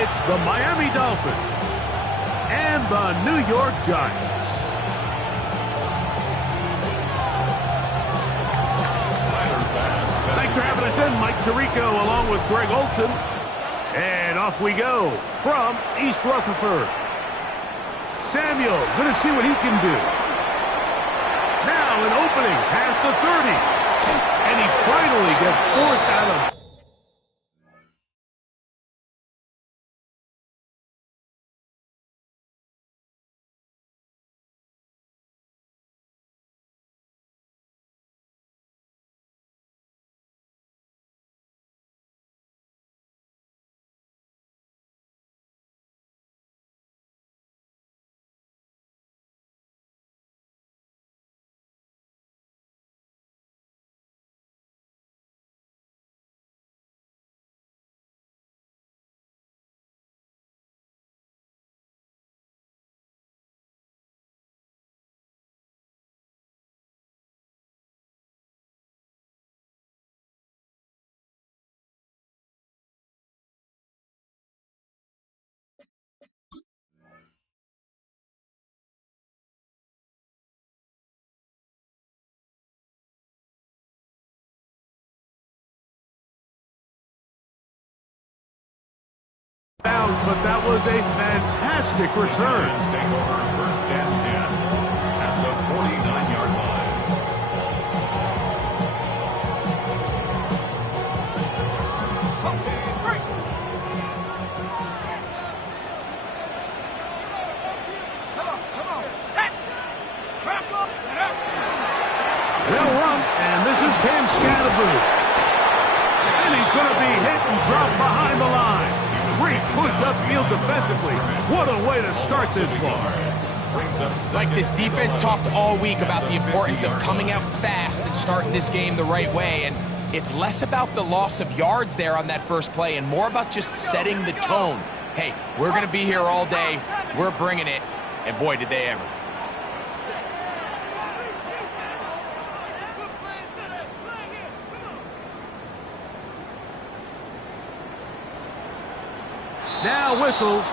It's the Miami Dolphins and the New York Giants. Thanks for having us in, Mike Tirico, along with Greg Olson. And off we go from East Rutherford. Samuel, going to see what he can do. Now an opening past the 30. And he finally gets forced out of... But that was a fantastic return. Take over first and 10 at the 49-yard line. They'll run, and this is Cam Scatterboo. And he's going to be hit and dropped behind the line. Great push upfield defensively. What a way to start this one. Like, this defense talked all week about the importance of coming out fast and starting this game the right way, and it's less about the loss of yards there on that first play and more about just setting the tone. Hey, we're going to be here all day. We're bringing it, and boy, did they ever. Now whistles,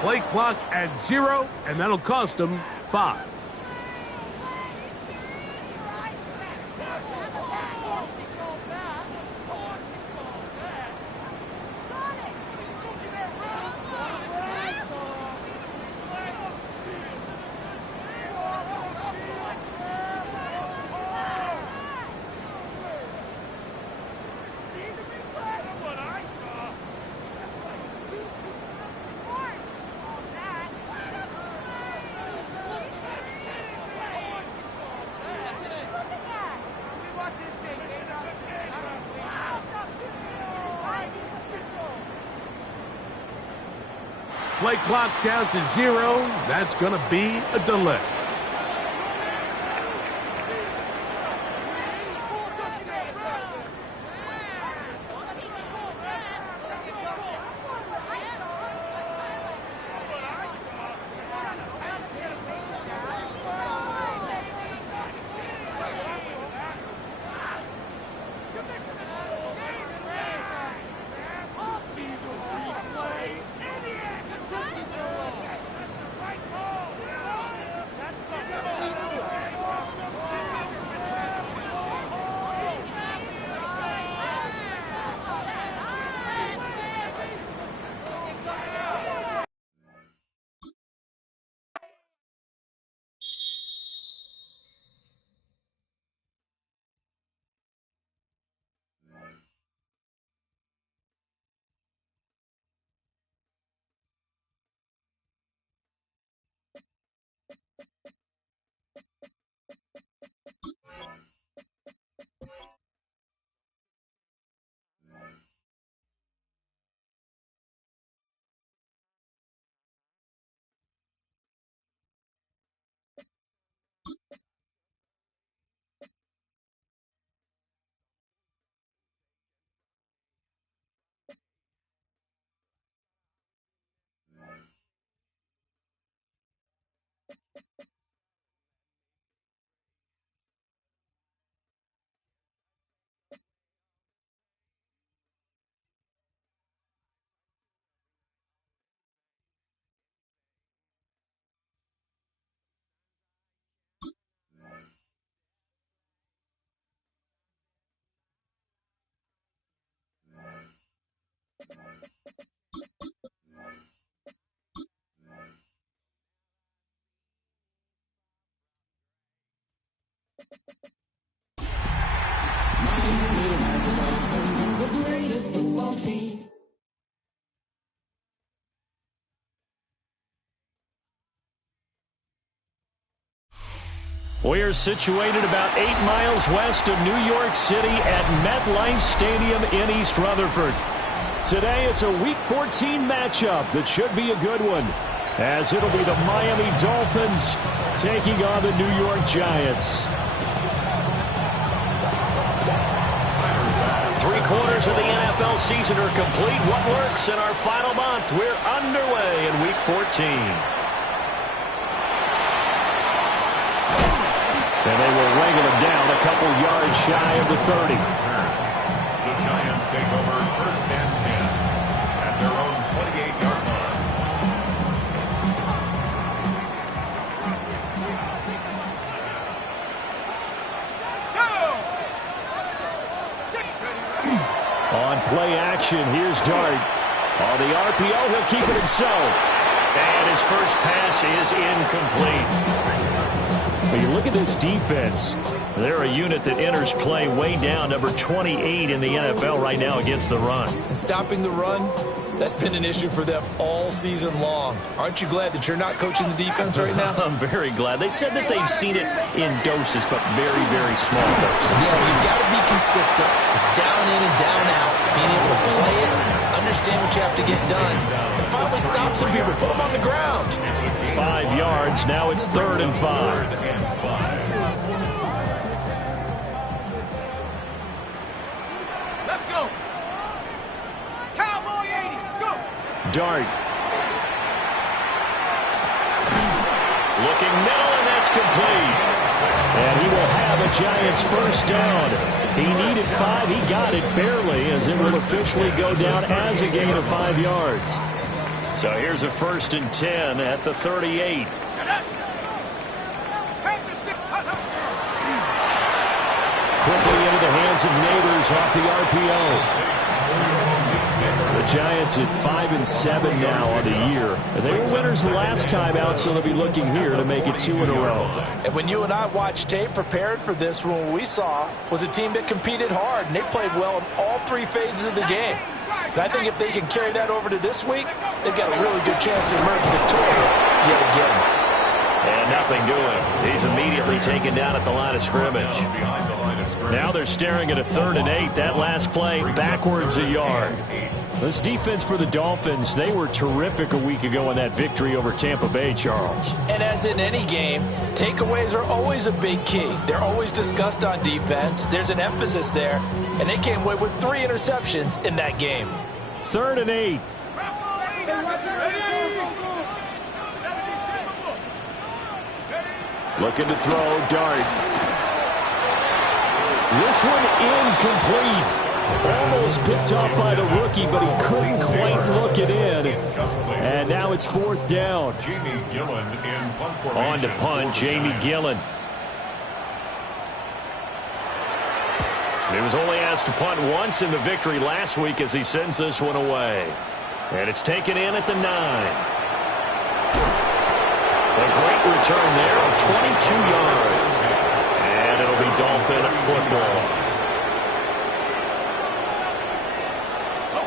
play clock at 0, and that'll cost them 5. Play clock down to 0. That's going to be a delay. We're situated about 8 miles west of New York City at MetLife Stadium in East Rutherford. Today, it's a Week 14 matchup that should be a good one, as it'll be the Miami Dolphins taking on the New York Giants. 3/4 of the NFL season are complete. What works in our final month? We're underway in Week 14. And they will wrangle him down a couple yards shy of the 30. The Giants take over 1st and 10 at their own 28-yard line. On play action, here's Dart. On the RPO, he'll keep it himself. And his first pass is incomplete. But you look at this defense. They're a unit that enters play way down, number 28 in the NFL right now against the run. And stopping the run, that's been an issue for them all season long. Aren't you glad that you're not coaching the defense right now? I'm very glad. They said that they've seen it in doses, but very, very small doses. Yeah, you've got to be consistent. It's down in and down out. Being able to play it, understand what you have to get done, and finally stop some people, put them on the ground. 5 yards. Now it's 3rd and 5. Let's go. Cowboy 80, go. Dart. Looking middle, and that's complete. And he will have a Giants first down. He needed 5. He got it barely, as it will officially go down as a gain of 5 yards. So here's a 1st and 10 at the 38. Quickly into the hands of Neighbors off the RPO. The Giants at 5-7 now on the year. They were winners the last time out, so they'll be looking here to make it 2 in a row. And when you and I watched tape prepared for this, what we saw was a team that competed hard, and they played well in all 3 phases of the game. And I think if they can carry that over to this week, they've got a really good chance to emerge victorious yet again. And nothing doing. He's immediately taken down at the line of scrimmage. Now they're staring at a 3rd and 8. That last play, backwards a yard. This defense for the Dolphins, they were terrific a week ago in that victory over Tampa Bay, Charles. And as in any game, takeaways are always a big key. They're always discussed on defense. There's an emphasis there, and they came away with 3 interceptions in that game. 3rd and 8. Looking to throw, Dart. This one incomplete. Almost picked off by the rookie, but he couldn't quite look it in. And now it's 4th down. On to punt, Jamie Gillen. He was only asked to punt once in the victory last week as he sends this one away. And it's taken in at the 9. A great return there of 22 yards. And it'll be Dolphin football.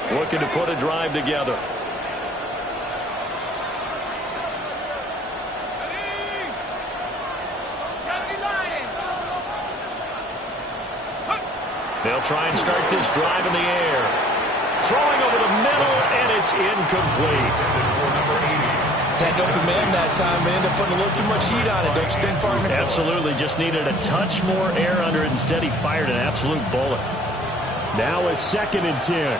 Looking to put a drive together. They'll try and start this drive in the air. Throwing over the middle, and it's incomplete. Had an open man that time, but ended up putting a little too much heat on it, don't you think, partner? Absolutely. Just needed a touch more air under it. Instead, he fired an absolute bullet. Now a 2nd and 10.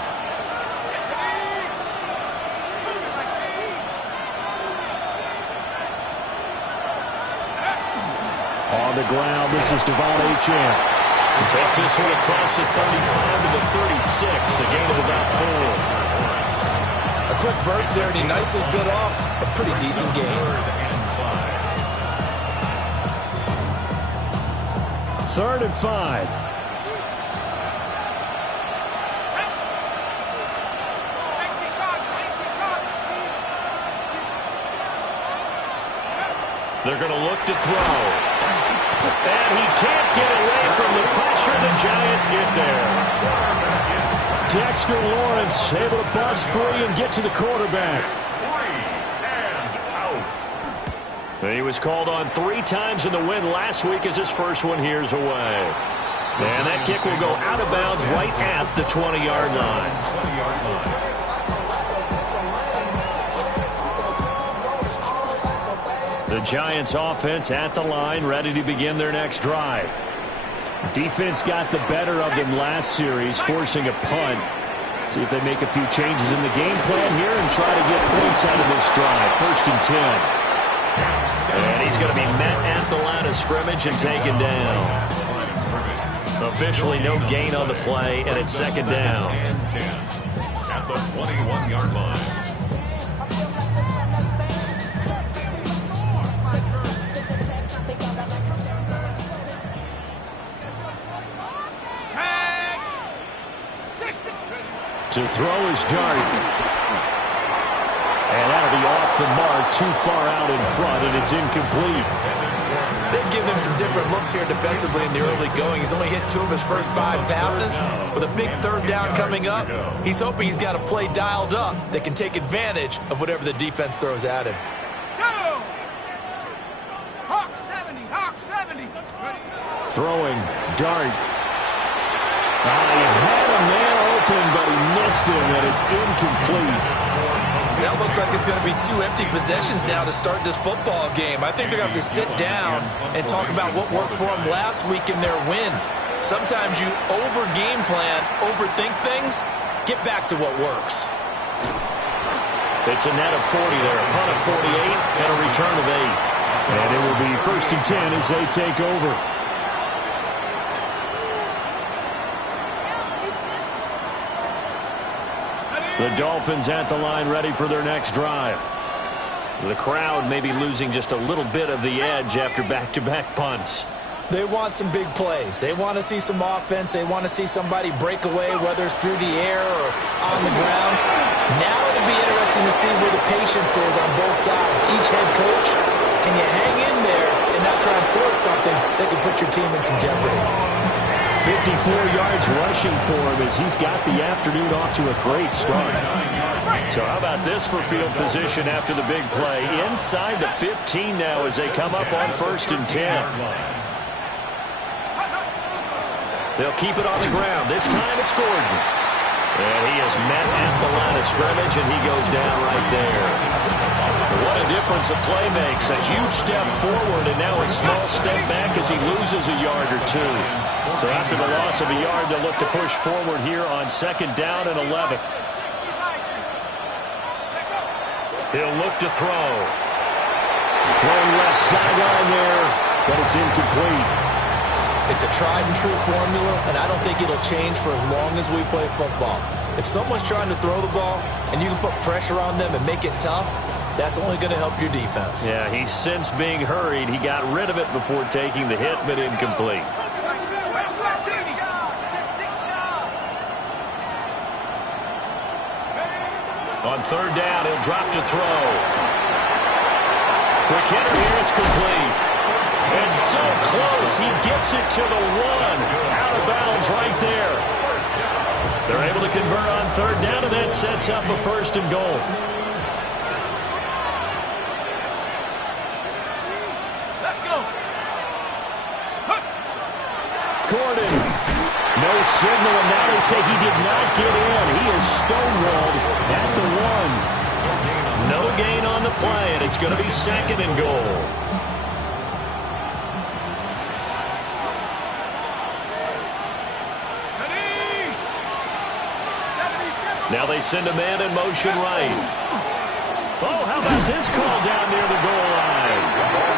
On the ground, this is Devon Achane. He takes this one across the 35 to the 36, a gain of about 4. A quick burst there, and he nicely bit off a pretty decent gain. 3rd and 5. They're going to look to throw. And he can't get away from the pressure. The Giants get there. Dexter Lawrence able to bust free and get to the quarterback. He was called on 3 times in the win last week as his first one here's away. And that kick will go out of bounds right at the 20-yard line. The Giants offense at the line, ready to begin their next drive. Defense got the better of them last series, forcing a punt. See if they make a few changes in the game plan here and try to get points out of this drive. 1st and 10. And he's going to be met at the line of scrimmage and taken down. Officially no gain on the play, and it's 2nd down. At the 21-yard line. To throw is Dart. And that'll be off the mark, too far out in front, and it's incomplete. They've given him some different looks here defensively in the early going. He's only hit 2 of his first 5 passes. With a big 3rd down coming up, he's hoping he's got a play dialed up that can take advantage of whatever the defense throws at him. Go! Hawk 70, Hawk 70. Throwing, Dart. He had a man open, but he missed him, and it's incomplete. That looks like it's going to be 2 empty possessions now to start this football game. I think they're going to have to sit down and talk about what worked for them last week in their win. Sometimes you over-game plan, overthink things, get back to what works. It's a net of 40 there, a punt of 48, and a return of 8. And it will be 1st and 10 as they take over. The Dolphins at the line ready for their next drive. The crowd may be losing just a little bit of the edge after back-to-back punts. They want some big plays. They want to see some offense. They want to see somebody break away, whether it's through the air or on the ground. Now it'll be interesting to see where the patience is on both sides. Each head coach, can you hang in there and not try and force something that could put your team in some jeopardy? 54 yards rushing for him as he's got the afternoon off to a great start. So how about this for field position after the big play? Inside the 15 now as they come up on 1st and 10. They'll keep it on the ground. This time it's Gordon. And he is met at the line of scrimmage, and he goes down right there. What a difference a play makes. A huge step forward, and now a small step back as he loses a yard or 2. So after the loss of a yard, they'll look to push forward here on 2nd down and 11. He'll look to throw. Throwing left sideline there, but it's incomplete. It's a tried-and-true formula, and I don't think it'll change for as long as we play football. If someone's trying to throw the ball and you can put pressure on them and make it tough, that's only going to help your defense. Yeah, he's since being hurried. He got rid of it before taking the hit, but incomplete. On 3rd down, he'll drop to throw. Quick hitter here, it's complete. And so close, he gets it to the 1. Out of bounds right there. They're able to convert on 3rd down, and that sets up a 1st and goal. Let's go. Gordon. No signal, and now they say he did not get in. He is stonewalled at the 1. No gain on the play, and it's going to be 2nd and goal. Now they send a man in motion right. Oh, how about this call down near the goal line?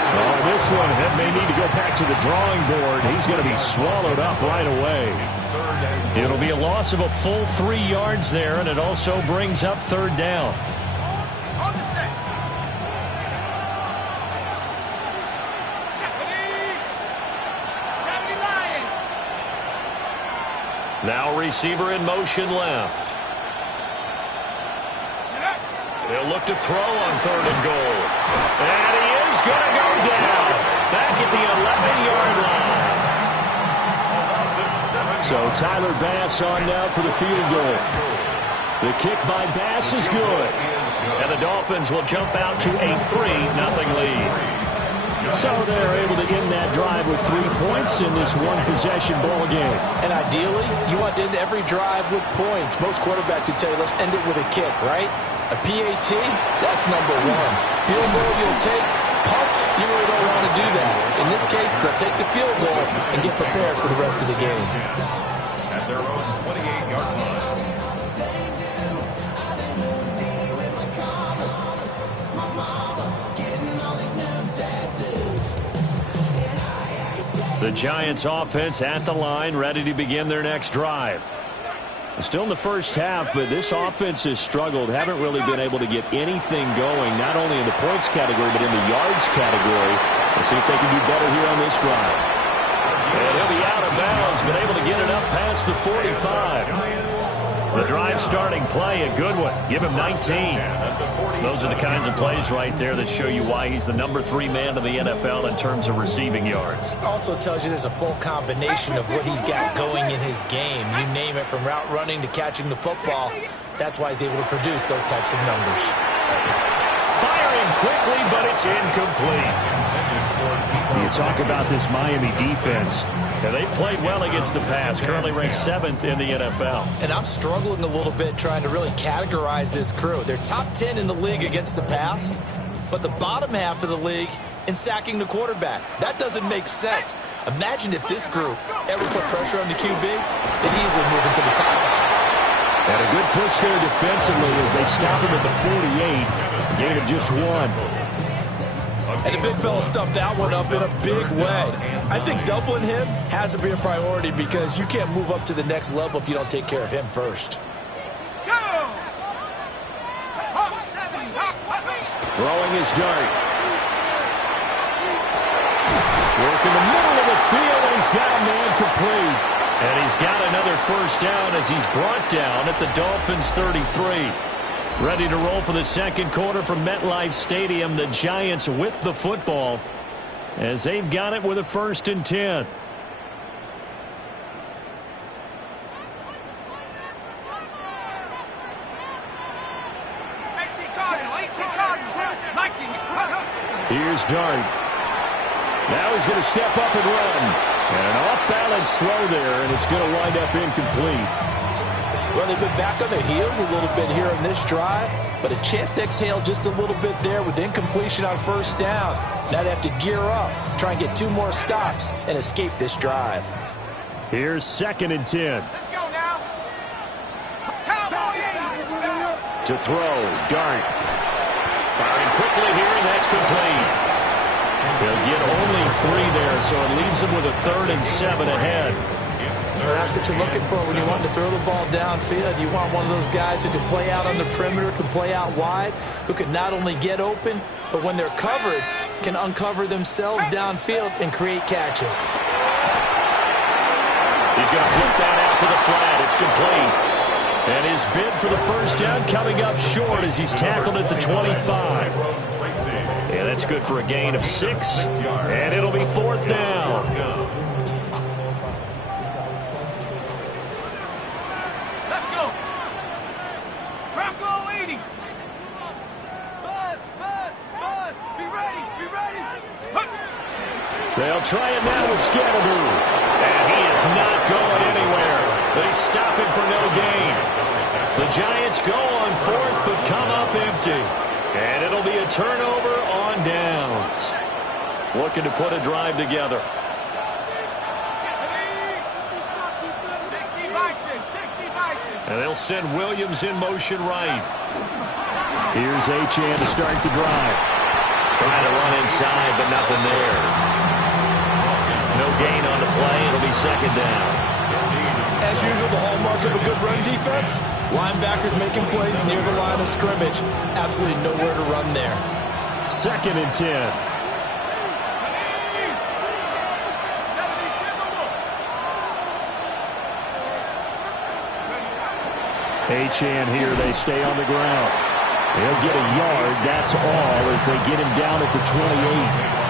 Oh, this one may need to go back to the drawing board. He's going to be swallowed up right away. It'll be a loss of a full 3 yards there, and it also brings up 3rd down. Now receiver in motion left. He'll look to throw on 3rd and goal. And he is going to go down. Back at the 11-yard line. So Tyler Bass on now for the field goal. The kick by Bass is good. And the Dolphins will jump out to a 3-0 lead. So they're able to end that drive with 3 points in this one-possession ball game. And ideally, you want to end every drive with points. Most quarterbacks would tell you, let's end it with a kick, right? A PAT, that's number one. Field goal you'll take. Punts, you really don't want to do that. In this case, they'll take the field goal and get prepared for the rest of the game. At their own 28-yard line. The Giants offense at the line, ready to begin their next drive. Still in the first half, but this offense has struggled. Haven't really been able to get anything going, not only in the points category, but in the yards category. Let's see if they can do better here on this drive. And he'll be out of bounds, but able to get it up past the 45. The drive starting play, a good one. Give him 19. Those are the kinds of plays right there that show you why he's the number 3 man in the NFL in terms of receiving yards. Also tells you there's a full combination of what he's got going in his game. You name it, from route running to catching the football. That's why he's able to produce those types of numbers. Firing quickly, but it's incomplete. You talk about this Miami defense. Yeah, they played well against the pass, currently ranked 7th in the NFL. And I'm struggling a little bit trying to really categorize this crew. They're top 10 in the league against the pass, but the bottom half of the league in sacking the quarterback. That doesn't make sense. Imagine if this group ever put pressure on the QB, they'd easily move into the top 5. And a good push there defensively as they stop him at the 48. Gain of just 1. And the big fella stuffed that one up in a big way. I think doubling him has to be a priority because you can't move up to the next level if you don't take care of him first. Throwing his dart. Work in the middle of the field, and he's got a man complete. And he's got another first down as he's brought down at the Dolphins' 33. Ready to roll for the second quarter from MetLife Stadium. The Giants with the football as they've got it with a 1st and 10. Here's Dart. Now he's going to step up and run. And an off-balance throw there, and it's going to wind up incomplete. Well, they've been back on their heels a little bit here on this drive, but a chance to exhale just a little bit there with incompletion on first down. Now they have to gear up, try and get 2 more stops, and escape this drive. Here's 2nd and 10. Let's go now. To throw, Dart. Firing quickly here, and that's complete. They'll get only 3 there, so it leaves them with a 3rd and 7 ahead. Well, that's what you're looking for when you want to throw the ball downfield. You want one of those guys who can play out on the perimeter, can play out wide, who can not only get open, but when they're covered, can uncover themselves downfield and create catches. He's going to flip that out to the flat. It's complete. And his bid for the first down coming up short as he's tackled at the 25. Yeah, that's good for a gain of 6. And it'll be 4th down. They'll try it now with Scatterboo. And he is not going anywhere. They stop him for no gain. The Giants go on 4th, but come up empty. And it'll be a turnover on downs. Looking to put a drive together. 60 Bison. And they'll send Williams in motion right. Here's Achane to start the drive. Trying to run inside, but nothing there. No gain on the play. It'll be 2nd down. As usual, the hallmark of a good run defense, linebackers making plays near the line of scrimmage. Absolutely nowhere to run there. 2nd and 10. Achane here, they stay on the ground. They'll get a yard, that's all, as they get him down at the 28.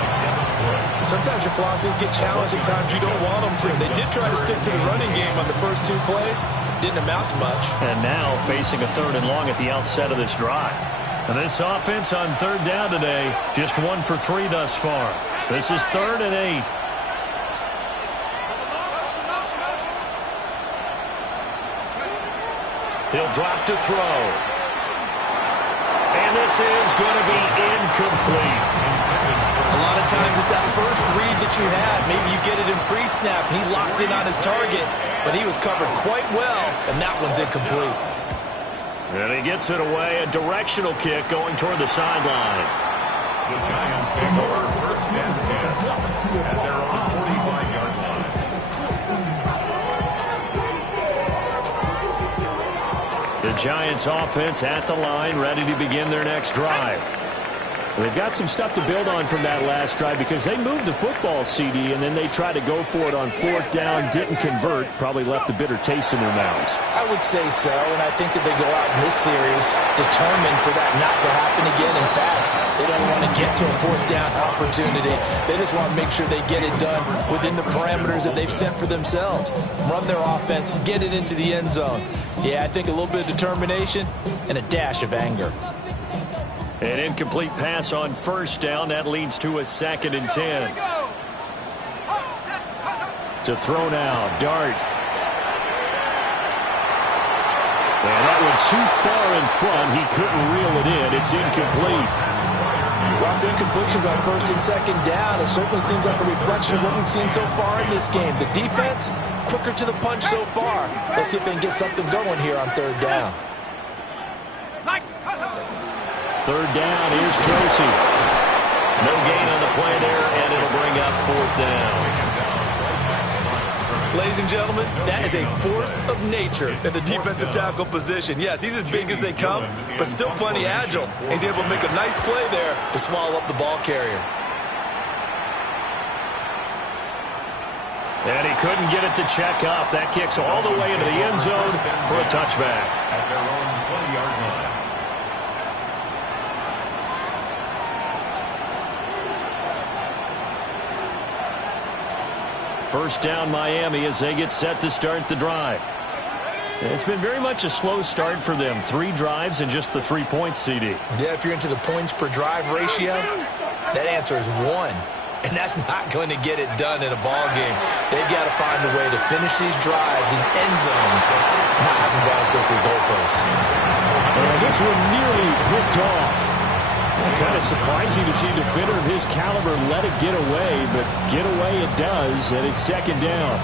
Sometimes your philosophies get challenged at times you don't want them to. They did try to stick to the running game on the first 2 plays. Didn't amount to much. And now facing a 3rd and long at the outset of this drive. And this offense on 3rd down today, just 1 for 3 thus far. This is 3rd and 8. He'll drop to throw. And this is going to be incomplete. A lot of times it's that first read that you had. Maybe you get it in pre-snap. He locked in on his target, but he was covered quite well, and that one's incomplete. And he gets it away. A directional kick going toward the sideline. The Giants take over 1st and 10 at their own 45-yard line. The Giants offense at the line, ready to begin their next drive. They've got some stuff to build on from that last drive because they moved the football, CD, and then they tried to go for it on 4th down, didn't convert, probably left a bitter taste in their mouths. I would say so, and I think that they go out in this series determined for that not to happen again. In fact, they don't want to get to a 4th down opportunity. They just want to make sure they get it done within the parameters that they've set for themselves. Run their offense, get it into the end zone. Yeah, I think a little bit of determination and a dash of anger. An incomplete pass on 1st down. That leads to a 2nd and 10. To throw now, Dart. And that one too far in front. He couldn't reel it in. It's incomplete. Rough incompletions on 1st and 2nd down. It certainly seems like a reflection of what we've seen so far in this game. The defense, quicker to the punch so far. Let's see if they can get something going here on 3rd down. 3rd down, here's Tracy. No gain on the play there, and it'll bring up 4th down. Ladies and gentlemen, that is a force of nature in the defensive tackle position. Yes, he's as big as they come, but still plenty agile. He's able to make a nice play there to swallow up the ball carrier. And he couldn't get it to check up. That kicks all the way into the end zone for a touchback. At their own 20-yard line. First down, Miami, as they get set to start the drive. It's been very much a slow start for them. 3 drives and just the 3 points, CD. Yeah, if you're into the points per drive ratio, that answer is 1. And that's not going to get it done in a ball game. They've got to find a way to finish these drives in end zones, not having balls go through goalposts. And this one nearly picked off. Kind of surprising to see a defender of his caliber let it get away, but get away it does, and it's 2nd down.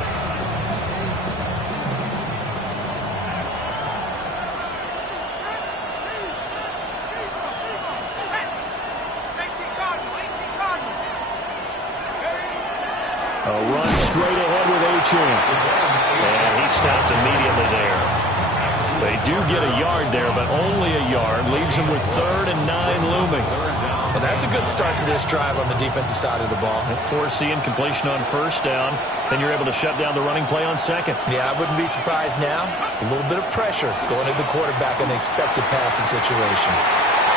A run straight ahead with Achane. And he stopped immediately there. They do get a yard there, but only a yard. Leaves them with 3rd and 9 looming. Well, that's a good start to this drive on the defensive side of the ball. Foreseeing completion on 1st down. Then you're able to shut down the running play on 2nd. Yeah, I wouldn't be surprised now. A little bit of pressure going to the quarterback in an expected passing situation.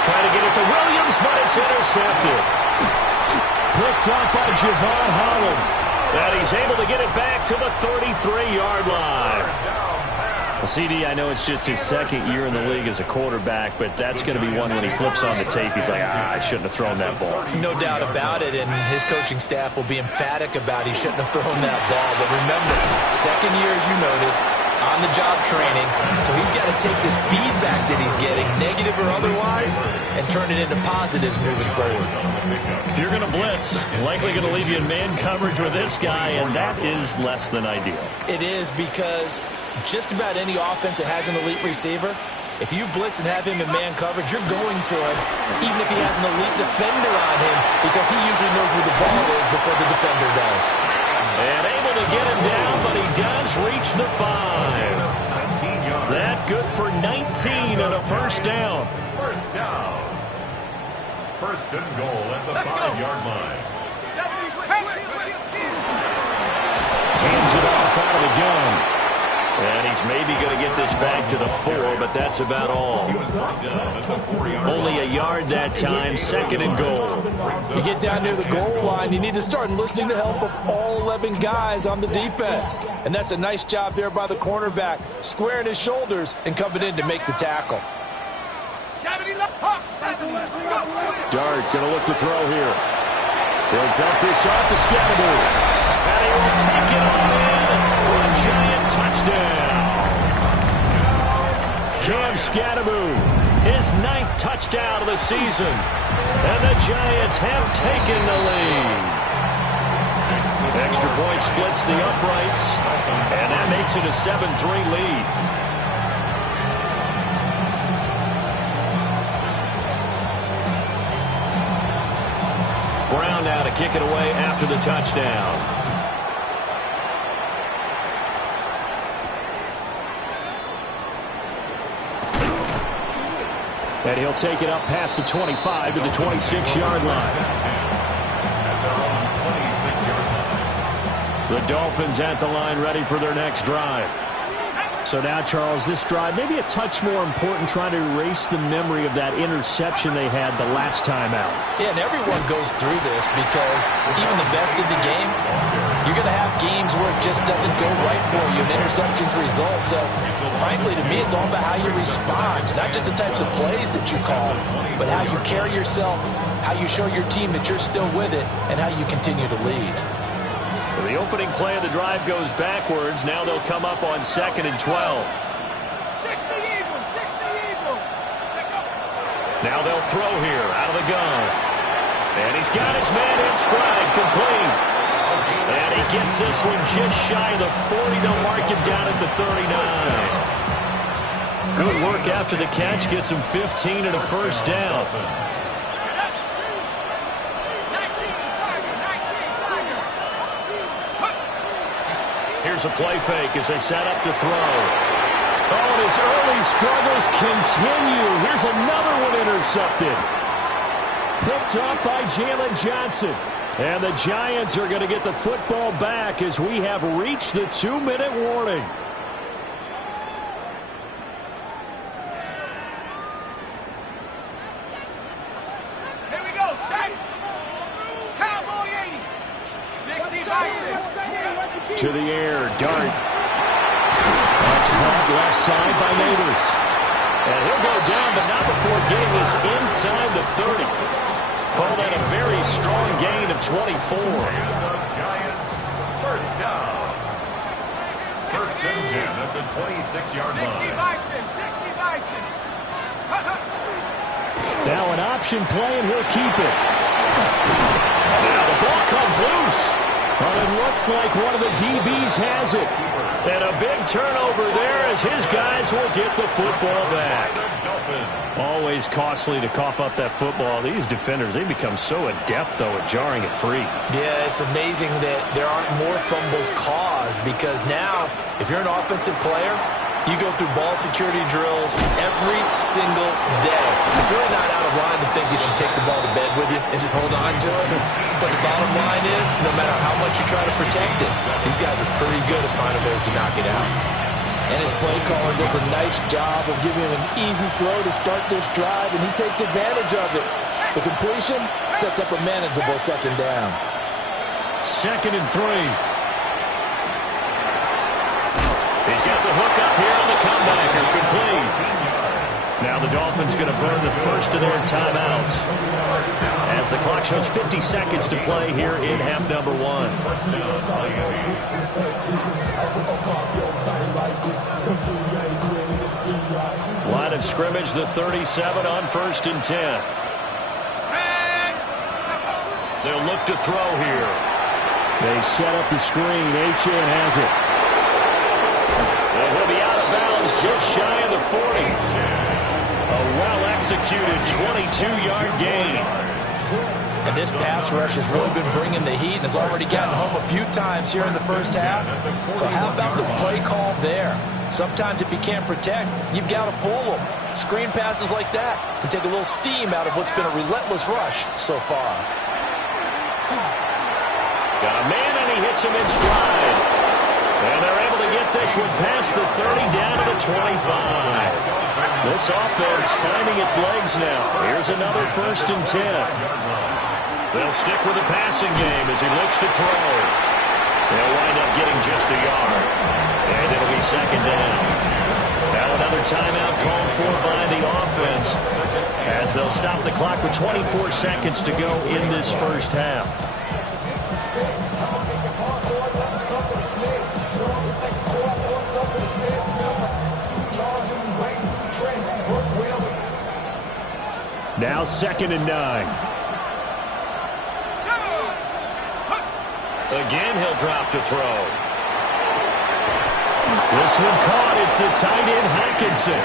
Trying to get it to Williams, but it's intercepted. Picked up by Javon Holland. And he's able to get it back to the 33-yard line. Well, CD, I know it's just his 2nd year in the league as a quarterback, but that's going to be one when he flips on the tape. He's like, I shouldn't have thrown that ball. No doubt about it, and his coaching staff will be emphatic about he shouldn't have thrown that ball. But remember, 2nd year, as you noted, on-the-job training, so he's got to take this feedback that he's getting, negative or otherwise, and turn it into positives moving forward. If you're going to blitz, likely going to leave you in man coverage with this guy, and that is less than ideal. It is, because just about any offense that has an elite receiver, if you blitz and have him in man coverage, you're going to him, even if he has an elite defender on him, because he usually knows where the ball is before the defender does. And able to get him down, but he does reach the 5. That good for 19 and a 1st down. 1st down. 1st and goal at the 5-yard line. Hands it off out of the gun. And he's maybe going to get this back to the 4, but that's about all. Only a yard that time, 2nd and goal. You get down near the goal line, you need to start enlisting the help of all 11 guys on the defense. And that's a nice job there by the cornerback, squaring his shoulders and coming in to make the tackle. Dart going to look to throw here. He'll dump this off to Scatterby. And he will take it on in for a giant touchdown. Cam Scatterby, his 9th touchdown of the season. And the Giants have taken the lead. Extra point splits the uprights. And that makes it a 7-3 lead. Brown now to kick it away after the touchdown. And he'll take it up past the 25 to the 26-yard line. The Dolphins at the line ready for their next drive. So now, Charles, this drive maybe a touch more important, trying to erase the memory of that interception they had the last time out. Yeah, and everyone goes through this because even the best of the game, you're going to have games where it just doesn't go right for you, and interceptions result. So, frankly, to me, it's all about how you respond, not just the types of plays that you call, but how you carry yourself, how you show your team that you're still with it, and how you continue to lead. So the opening play of the drive goes backwards. Now they'll come up on 2nd and 12. 60 Eagles, 60 Eagles. Now they'll throw here out of the gun. And he's got his man in stride, complete. And he gets this one just shy of the 40. They'll mark him down at the 39. Good work after the catch. Gets him 15 and a first down. Here's a play fake as they set up to throw. Oh, and his early struggles continue. Here's another one intercepted. Picked up by Jalen Johnson. And the Giants are going to get the football back as we have reached the 2-minute warning. Here we go, set. Cowboy 80. 60 Bison. To the air, Dart. That's caught left side by Neighbors. And he'll go down, but not before getting this inside the 30. Call that a very strong gain of 24. Giants, first down. First and 10 at the 26-yard 60 line. Bison, 60 Bison. Now an option play, and he'll keep it. Now the ball comes loose. Well, it looks like one of the DBs has it. And a big turnover there as his guys will get the football back. Always costly to cough up that football. These defenders, they become so adept, though, at jarring it free. Yeah, it's amazing that there aren't more fumbles caused because now, if you're an offensive player, you go through ball security drills every single day. It's really not out of line to think you should take the ball to bed with you and just hold on to it. But the bottom line is, no matter how much you try to protect it, these guys are pretty good at finding ways to knock it out. And his play caller does a nice job of giving him an easy throw to start this drive, and he takes advantage of it. The completion sets up a manageable second down. 2nd and 3. He's got the hook up here on the comeback and complete. Now the Dolphins going to burn the first of their timeouts as the clock shows 50 seconds to play here in half number 1. Line of scrimmage, the 37 on 1st and 10. They'll look to throw here. They set up the screen. Achane has it. And he'll be out of bounds just shy of the 40. A well-executed 22-yard gain. And this pass rush has really been bringing the heat and has already gotten home a few times here in the first half. So how about the play call there? Sometimes if you can't protect, you've got to pull them. Screen passes like that can take a little steam out of what's been a relentless rush so far. Got a man and he hits him in stride. And they're able to get this one past the 30 down to the 25. This offense finding its legs now. Here's another 1st and 10. They'll stick with the passing game as he looks to throw. They'll wind up getting just a yard. And it'll be 2nd down. Now another timeout called for by the offense as as they'll stop the clock with 24 seconds to go in this first half. Now 2nd and 9. Again, he'll drop to throw. This one caught. It's the tight end, Hackinson.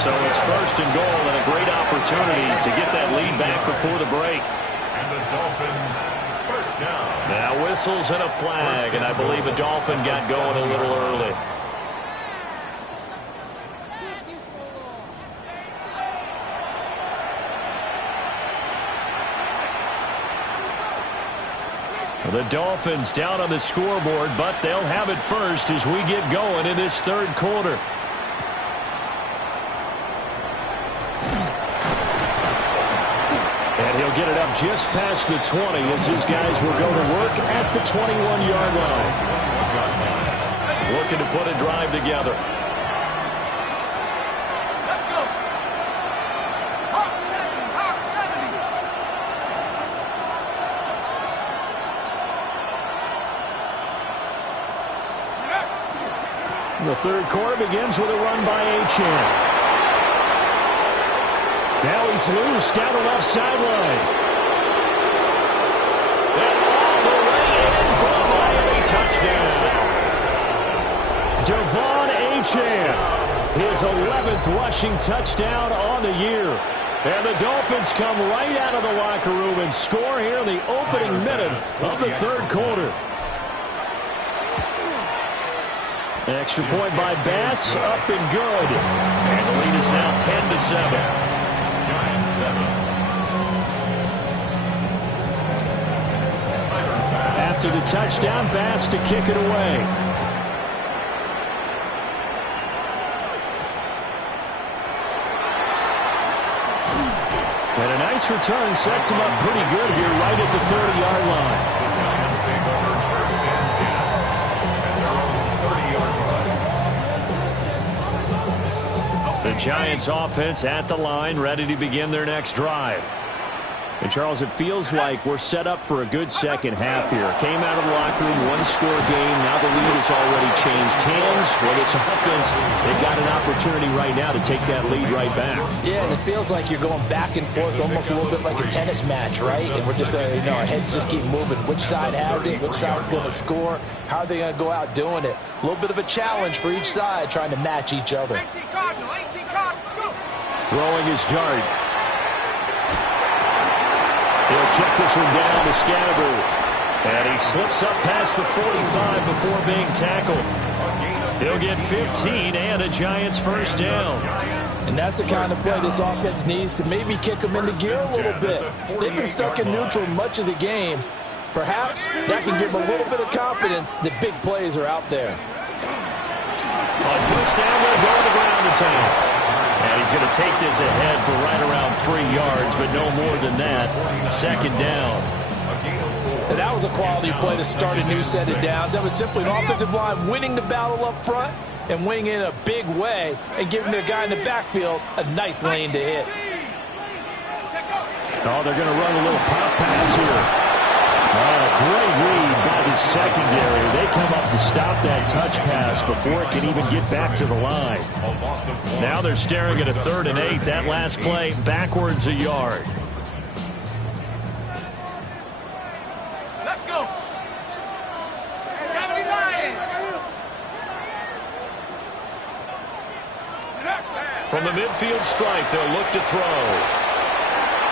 So it's 1st and goal and a great opportunity to get that lead back before the break. And the Dolphins, 1st down. Now whistles and a flag, and I believe the Dolphin got going a little early. The Dolphins down on the scoreboard, but they'll have it first as we get going in this 3rd quarter. And he'll get it up just past the 20 as his guys will go to work at the 21-yard line. Looking to put a drive together. Let's go. Hawk 70, Hawk 70. The 3rd quarter begins with a run by Achane. Now he's loose down the left sideline. And all the way in for a Miami touchdown. Devon Achane, his 11th rushing touchdown on the year. And the Dolphins come right out of the locker room and score here in the opening minute of the 3rd quarter. Extra point by Bass, up and good. And the lead is now 10-7. Giants 7. After the touchdown, Bass to kick it away. And a nice return sets him up pretty good here right at the 30-yard line. The Giants take over 1st and 10 at their own 30-yard line. The Giants offense at the line, ready to begin their next drive. And, Charles, it feels like we're set up for a good second half here. Came out of the locker room, one-score game. Now the lead has already changed hands. Well, this offense, they've got an opportunity right now to take that lead right back. Yeah, and it feels like you're going back and forth almost a little bit like a tennis match, right? And we're just, our heads just keep moving. Which side has it? Which side's going to score? How are they going to go out doing it? A little bit of a challenge for each side trying to match each other. 18 Cardinal, 18 Cardinal, go! Throwing his dart. He'll check this one down to Scatterby. And he slips up past the 45 before being tackled. He'll get 15 and a Giants first down. And that's the kind of play this offense needs to maybe kick them into gear a little bit. They've been stuck in neutral much of the game. Perhaps that can give them a little bit of confidence that big plays are out there. On first down, we'll go to the ground attack. And he's going to take this ahead for right around 3 yards, but no more than that. 2nd down. And that was a quality play to start a new set of downs. That was simply an offensive line winning the battle up front and winning in a big way and giving their guy in the backfield a nice lane to hit. Oh, they're going to run a little pop pass here. Oh, great read by the secondary. They come up to stop that touch pass before it can even get back to the line. Now they're staring at a 3rd and 8. That last play backwards a yard. Let's go! 79! From the midfield stripe, they'll look to throw.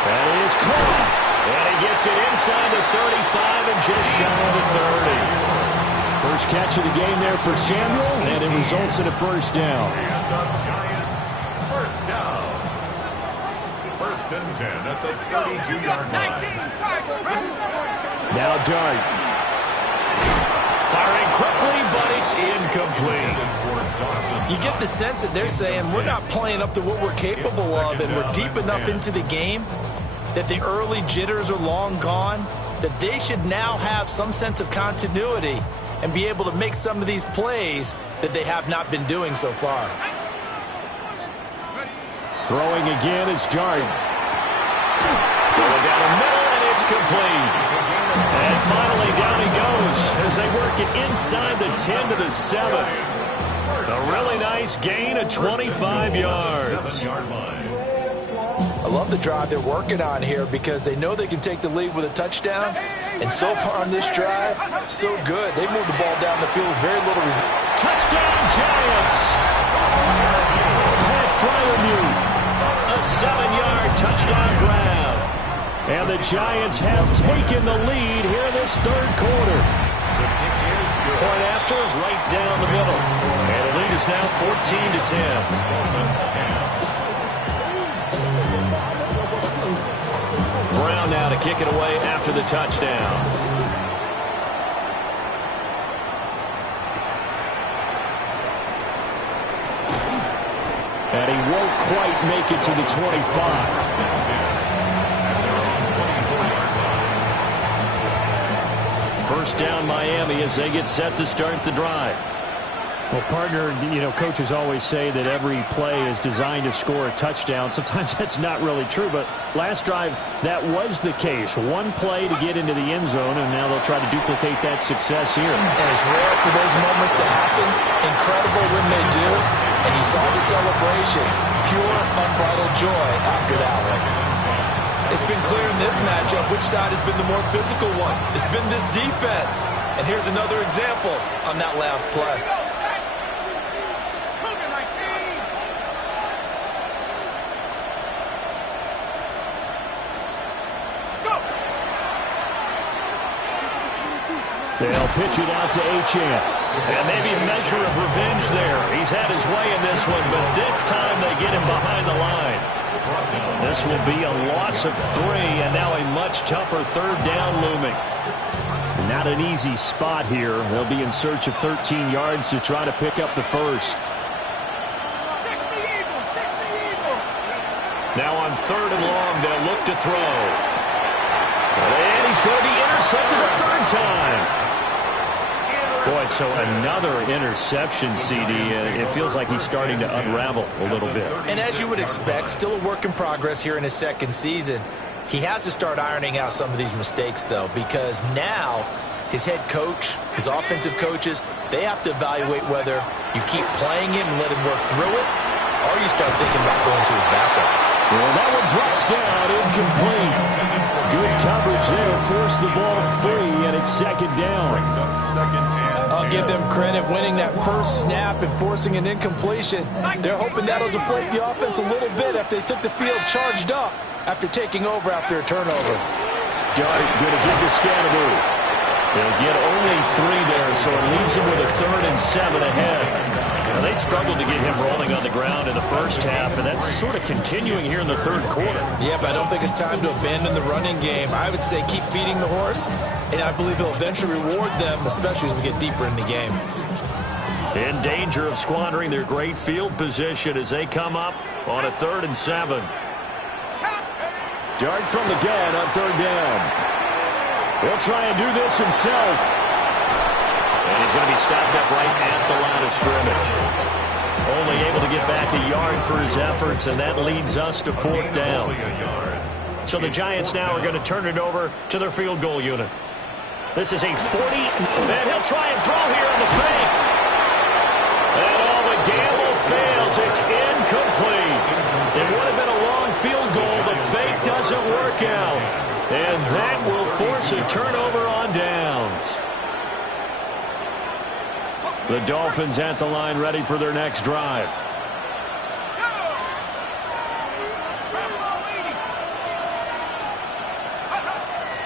That is caught. And he gets it inside the 35 and just shy of the 30. First catch of the game there for Samuel, and it results in a first down. And the Giants first down. 1st and 10 at the 32-yard line. Now Dart. Firing quickly, but it's incomplete. You get the sense that they're saying we're not playing up to what we're capable of, and we're deep enough into the game that the early jitters are long gone, that they should now have some sense of continuity and be able to make some of these plays that they have not been doing so far. Throwing again is Dart. Going down the middle, and it's complete. And finally, down he goes as they work it inside the 10 to the 7. A really nice gain of 25 yards. I love the drive they're working on here because they know they can take the lead with a touchdown. And so far on this drive, so good. They moved the ball down the field with very little resistance. Touchdown, Giants! Pat Freiermuth, a 7-yard touchdown grab. And the Giants have taken the lead here in this third quarter. Point after, right down the middle. And the lead is now 14-10. Brown now to kick it away after the touchdown. And he won't quite make it to the 25. First down Miami as they get set to start the drive. Well, partner, coaches always say that every play is designed to score a touchdown. Sometimes that's not really true, but last drive, that was the case. One play to get into the end zone, and now they'll try to duplicate that success here. And it's rare for those moments to happen. Incredible when they do. And you saw the celebration. Pure, unbridled joy after that one. It's been clear in this matchup which side has been the more physical one. It's been this defense. And here's another example on that last play. They'll pitch it out to Achane. And maybe a measure of revenge there. He's had his way in this one, but this time they get him behind the line. This will be a loss of 3, and now a much tougher third down looming. Not an easy spot here. They'll be in search of 13 yards to try to pick up the first. Now on 3rd and long, they'll look to throw. And he's going to be intercepted a third time. Boy, so another interception, CD. It feels like he's starting to unravel a little bit. And as you would expect, still a work in progress here in his second season. He has to start ironing out some of these mistakes, though, because now his head coach, his offensive coaches, they have to evaluate whether you keep playing him and let him work through it, or you start thinking about going to his backup. Well, that one drops down, incomplete. Good coverage there, forced the ball free, and it's second down. I'll give them credit winning that first snap and forcing an incompletion. They're hoping that'll deflate the offense a little bit after they took the field charged up after taking over after a turnover. Dart going to give to Scantlebury. They'll get only 3 there, so it leaves them with a 3rd and 7 ahead. Now, they struggled to get him rolling on the ground in the first half, and that's sort of continuing here in the third quarter. Yeah, but I don't think it's time to abandon the running game. I would say keep feeding the horse, and I believe he'll eventually reward them, especially as we get deeper in the game. In danger of squandering their great field position as they come up on a 3rd and 7. Dart from the gun on 3rd down. He'll try and do this himself. And he's going to be stopped up right at the line of scrimmage. Only able to get back a yard for his efforts, and that leads us to 4th down. So the Giants now are going to turn it over to their field goal unit. This is a 40, and he'll try and throw here on the fake. And all the gamble fails. It's incomplete. It would have been a long field goal. The fake doesn't work out. And that will force a turnover on downs. The Dolphins at the line ready for their next drive.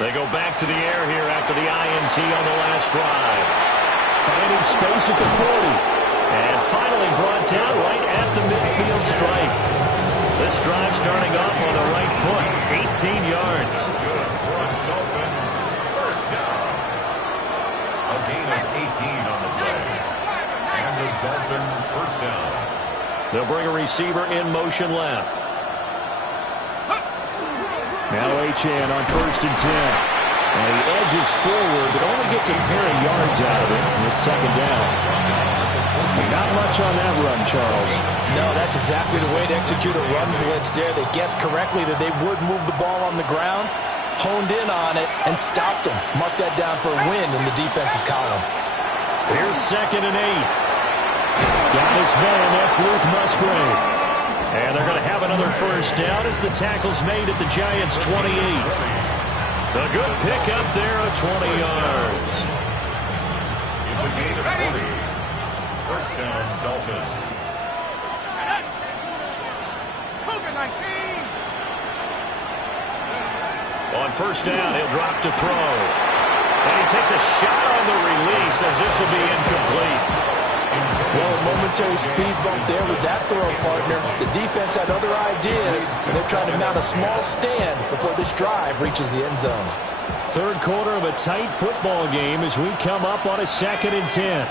They go back to the air here after the INT on the last drive. Finding space at the 40. And finally brought down right at the midfield stripe. This drive starting off on the right foot. 18 yards. Dolphins first down. A gain of 18 on the play. And the Dolphin first down. They'll bring a receiver in motion left. Now Achane on 1st and 10. And he edges forward, but only gets a pair of yards out of it. And it's 2nd down. Not much on that run, Charles. No, that's exactly the way to execute a run blitz there. They guessed correctly that they would move the ball on the ground, honed in on it, and stopped them. Mark that down for a win in the defense's column. Here's 2nd and 8. Got his man. That's Luke Musgrave. And they're going to have another first down as the tackle's made at the Giants' 28. A good pick up there at 20 yards. It's a gain of 20. First down, Dolphins. Cougar 19. On first down, he'll drop to throw. And he takes a shot on the release as this will be incomplete. Well, a momentary speed bump there with that throw, partner. The defense had other ideas, and they're trying to mount a small stand before this drive reaches the end zone. Third quarter of a tight football game as we come up on a 2nd and 10.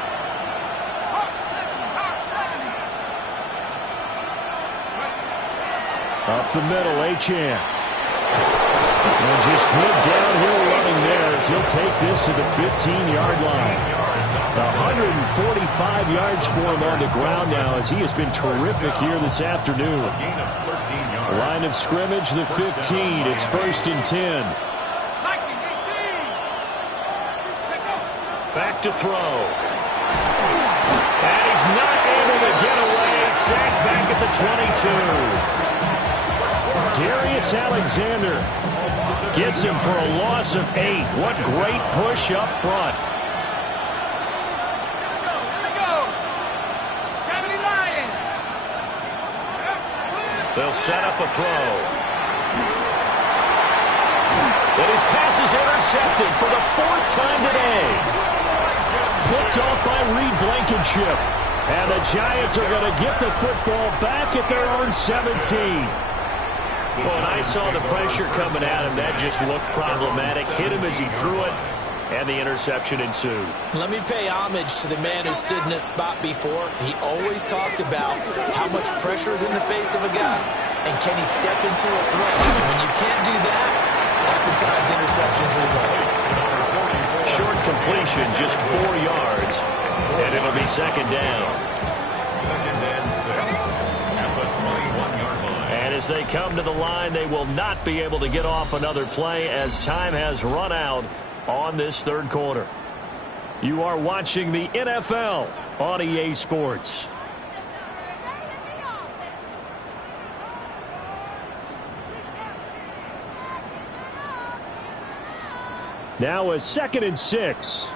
Up the middle, Achane. And just good downhill running there as he'll take this to the 15-yard line. 145 yards for him on the ground now as he has been terrific here this afternoon. Line of scrimmage, the 15. It's 1st and 10. Back to throw. And he's not able to get away. Sacked back at the 22. Darius Alexander gets him for a loss of 8. What great push up front. They'll set up a throw. And his pass is intercepted for the 4th time today. Picked off by Reed Blankenship. And the Giants are going to get the football back at their own 17. Well, and I saw the pressure coming at him. That just looked problematic. Hit him as he threw it, and the interception ensued. Let me pay homage to the man who stood in this spot before. He always talked about how much pressure is in the face of a guy, and can he step into a throw. When you can't do that, oftentimes interceptions result. Short completion, just 4 yards, and it'll be 2nd down. 2nd and 6 at the 21-yard line. And as they come to the line, they will not be able to get off another play as time has run out on this third quarter. You are watching the NFL on EA Sports. Now a 2nd and 6.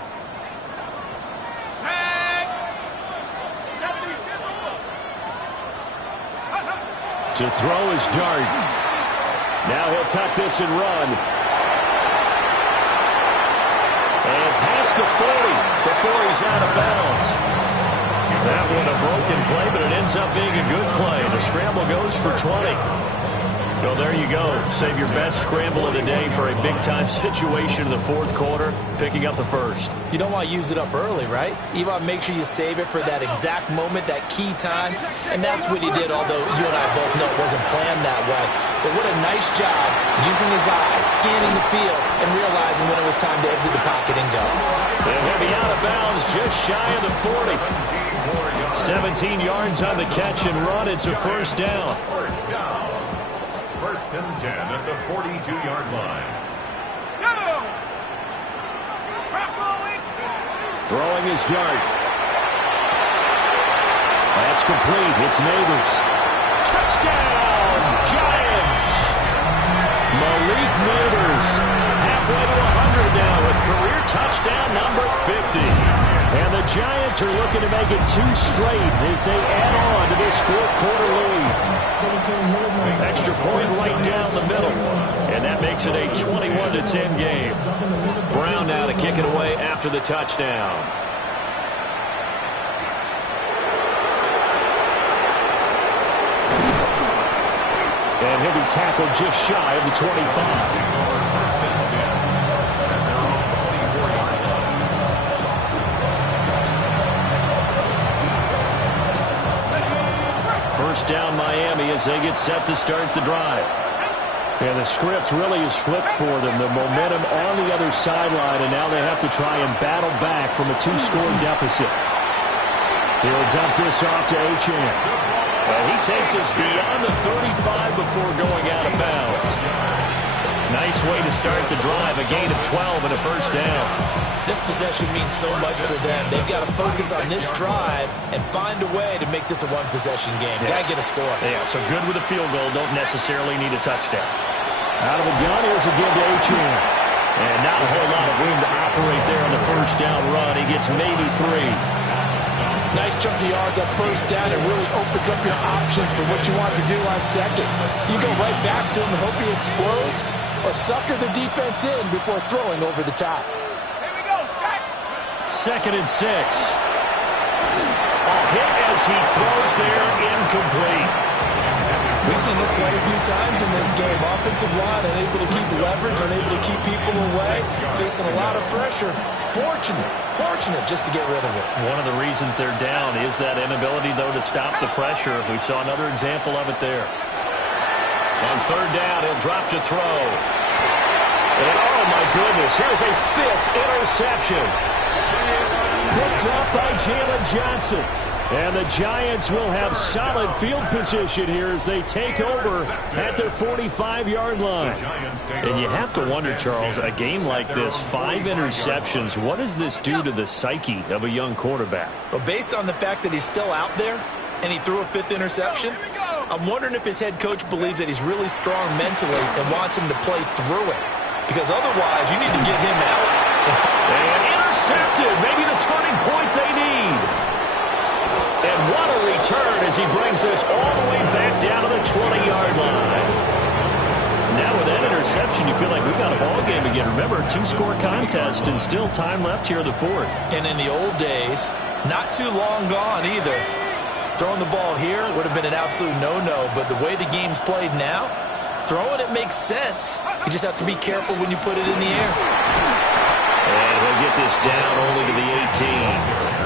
To throw is Dart. Now he'll tuck this and run. And past the 40 before he's out of bounds. That one a broken play, but it ends up being a good play. The scramble goes for 20. So there you go. Save your best scramble of the day for a big-time situation in the 4th quarter, picking up the 1st. You don't want to use it up early, right? You want to make sure you save it for that exact moment, that key time. And that's what he did, although you and I both know it wasn't planned that way. But what a nice job using his eyes, scanning the field, and realizing when it was time to exit the pocket and go. And he'll be out of bounds just shy of the 40. 17 yards on the catch and run. It's a 1st down. 1st and 10 at the 42-yard line. Throwing his Dart. That's complete. It's Neighbors. Touchdown, Giants! Malik Neighbors, halfway to 100 now with career touchdown number 50. And the Giants are looking to make it 2 straight as they add on to this 4th quarter lead. Extra point right down the middle. And that makes it a 21-10 game. Brown now to kick it away after the touchdown. And he'll be tackled just shy of the 25. First down Miami as they get set to start the drive. And the script really is flipped for them. The momentum on the other sideline, and now they have to try and battle back from a 2-score deficit. He'll dump this off to Achane. Well, he takes us beyond the 35 before going out of bounds. Nice way to start the drive, a gain of 12 and a first down. This possession means so much for them. They've got to focus on this drive and find a way to make this a one-possession game. Yes. Got to get a score. Yeah, so good with a field goal. Don't necessarily need a touchdown. Out of the gun, here's again to Achane. And not a whole lot of room to operate there on the first down run. He gets maybe 3. Nice chunk of yards on first down. It really opens up your options for what you want to do on second. You go right back to him and hope he explodes, or sucker the defense in before throwing over the top. Here we go, set. 2nd and 6. A hit as he throws there, incomplete. We've seen this quite a few times in this game. Offensive line unable to keep leverage, unable to keep people away, facing a lot of pressure. Fortunate just to get rid of it. One of the reasons they're down is that inability, though, to stop the pressure. We saw another example of it there. On 3rd down, he'll drop to throw. And, oh, my goodness, here's a 5th interception. Picked off by Jalen Johnson. And the Giants will have solid field position here as they take over at their 45-yard line. And you have to wonder, Charles, a game like this, 5 interceptions, what does this do to the psyche of a young quarterback? Well, based on the fact that he's still out there and he threw a 5th interception, I'm wondering if his head coach believes that he's really strong mentally and wants him to play through it. Because otherwise, you need to get him out. And intercepted, maybe the turning point they need. And what a return as he brings this all the way back down to the 20-yard line. Now with that interception, you feel like we've got a ball game again. Remember, 2-score contest and still time left here in the 4th. And in the old days, not too long gone either. Throwing the ball here would have been an absolute no-no, but the way the game's played now, throwing it makes sense. You just have to be careful when you put it in the air. And he'll get this down only to the 18.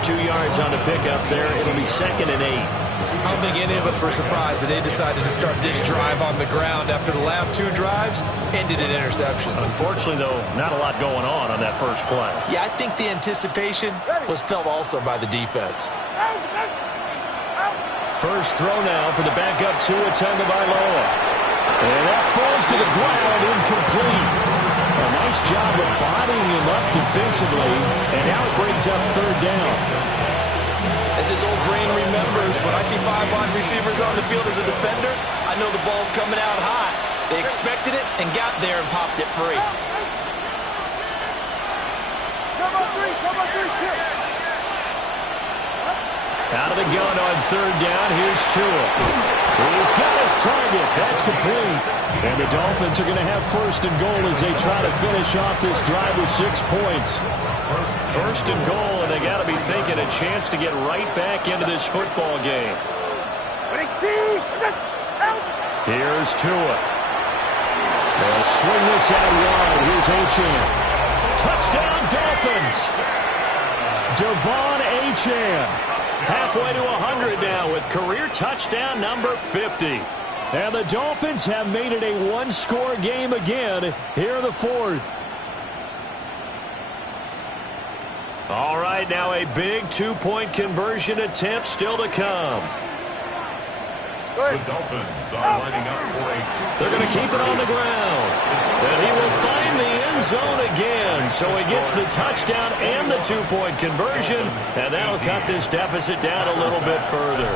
2 yards on the pickup there. It'll be 2nd and 8. I don't think any of us were surprised that they decided to start this drive on the ground after the last 2 drives ended in interceptions. Unfortunately, though, not a lot going on that first play. Yeah, I think the anticipation was felt also by the defense. First throw now for the backup Tua Tagovailoa. And that falls to the ground, incomplete. A nice job of bodying him up defensively, and now it brings up 3rd down. As his old brain remembers, when I see 5 wide receivers on the field as a defender, I know the ball's coming out high. They expected it and got there and popped it free. Turbo 3, kick. Out of the gun on 3rd down, here's Tua. He's got his target. That's complete. And the Dolphins are going to have 1st and goal as they try to finish off this drive with 6 points. 1st and goal, and they got to be thinking a chance to get right back into this football game. Here's Tua. They'll swing this out wide. Here's Achane. Touchdown, Dolphins. Devon Achane. Halfway to 100 now with career touchdown number 50. And the Dolphins have made it a 1-score game again here in the 4th. All right, now a big 2-point conversion attempt still to come. The Dolphins are lining up for a 2-point. They're going to keep it on the ground. And he will find the end zone again. So he gets the touchdown and the 2-point conversion. And that'll cut this deficit down a little bit further.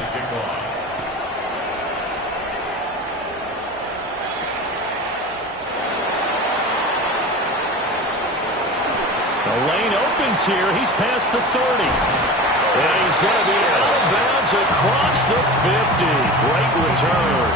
The lane opens here. He's past the 30. And he's going to be out of bounds across the 50. Great return.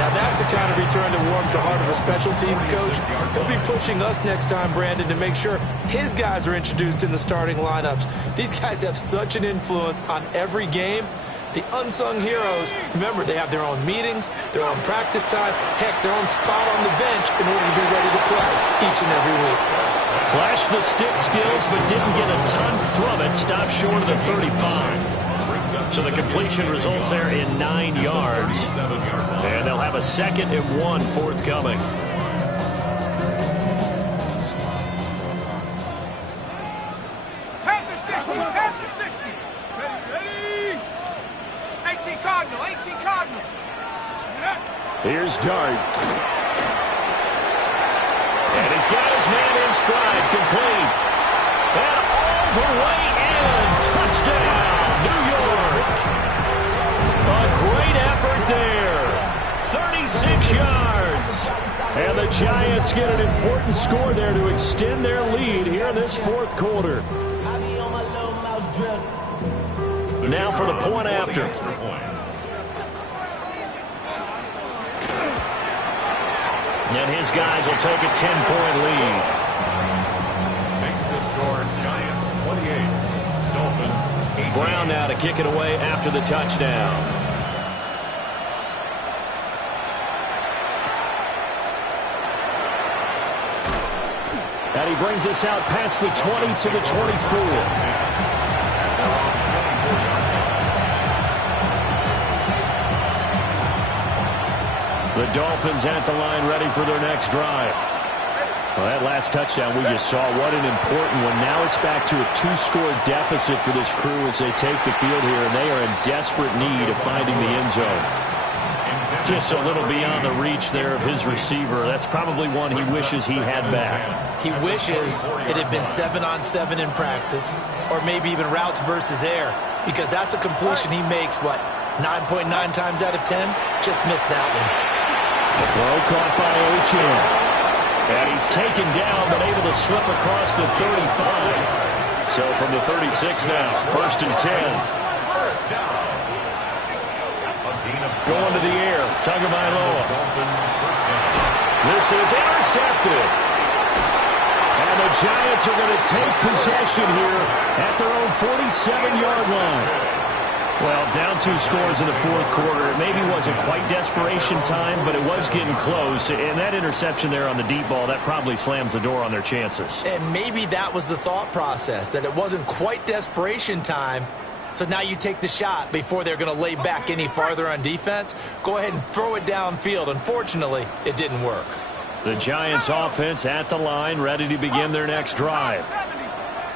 Now that's the kind of return that warms the heart of a special teams coach. He'll be pushing us next time, Brandon, to make sure his guys are introduced in the starting lineups. These guys have such an influence on every game. The unsung heroes, remember, they have their own meetings, their own practice time, heck, their own spot on the bench in order to be ready to play each and every week. Flashed the stick skills, but didn't get a ton from it. Stopped short of the 35. So the completion results there in 9 yards. And they'll have a 2nd and 1 forthcoming. Half the 60, half the 60. 18 Cardinal, 18 Cardinal. Here's Dart. And he's got his man in stride, complete. And all the way in. Touchdown, New York. A great effort there. 36 yards. And the Giants get an important score there to extend their lead here in this fourth quarter. Now for the point after. And his guys will take a 10-point lead. Makes the score Giants 28, Dolphins 18. Brown now to kick it away after the touchdown. And he brings us out past the 20 to the 24. The Dolphins at the line ready for their next drive. Well, that last touchdown we just saw, what an important one. Now it's back to a 2-score deficit for this crew as they take the field here, and they are in desperate need of finding the end zone. Just a little beyond the reach there of his receiver. That's probably one he wishes he had back. He wishes it had been 7-on-7 in practice, or maybe even routes versus air, because that's a completion he makes, what, 9.9 times out of 10? Just missed that one. The throw caught by Achane. And he's taken down, but able to slip across the 35. So from the 36 now, 1st and 10. Going to the air, Tagovailoa. This is intercepted. And the Giants are going to take possession here at their own 47-yard line. Well, down 2 scores in the fourth quarter. It maybe wasn't quite desperation time, but it was getting close. And that interception there on the deep ball, that probably slams the door on their chances. And maybe that was the thought process, that it wasn't quite desperation time. So now you take the shot before they're going to lay back any farther on defense. Go ahead and throw it downfield. Unfortunately, it didn't work. The Giants offense at the line, ready to begin their next drive.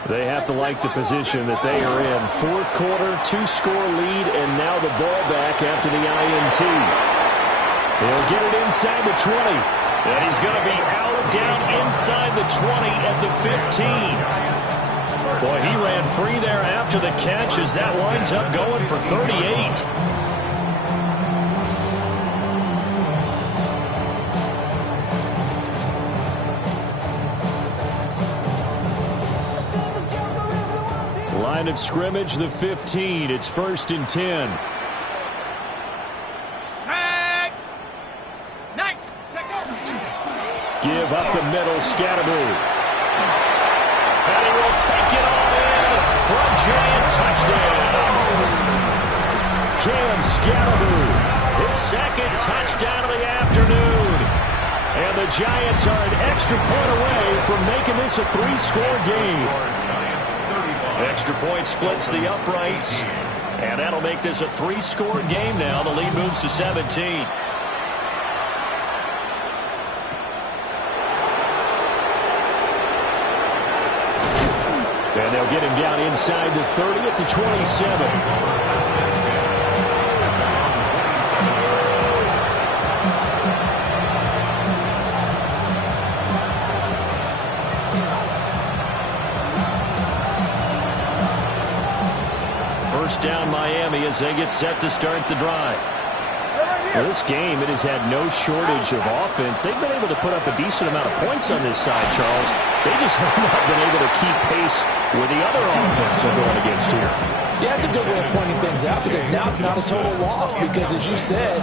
They have to like the position that they are in. Fourth quarter, 2-score lead, and now the ball back after the INT. They'll get it inside the 20. And he's going to be out down inside the 20 at the 15. Boy, he ran free there after the catch as that winds up going for 38. Line of scrimmage, the 15. It's 1st and 10. Nice. Give up the middle, Scatterby. And he will take it all in for a giant touchdown. Cam Scatterby, his 2nd touchdown of the afternoon. And the Giants are an extra point away from making this a 3-score game. Extra point splits the uprights, and that'll make this a 3-score game now. The lead moves to 17. And they'll get him down inside the 30 at the 27. First down Miami as they get set to start the drive. Well, this game, it has had no shortage of offense. They've been able to put up a decent amount of points on this side, Charles. They just have not been able to keep pace with the other offense they're going against here. Yeah, it's a good way of pointing things out because now it's not a total loss because, as you said,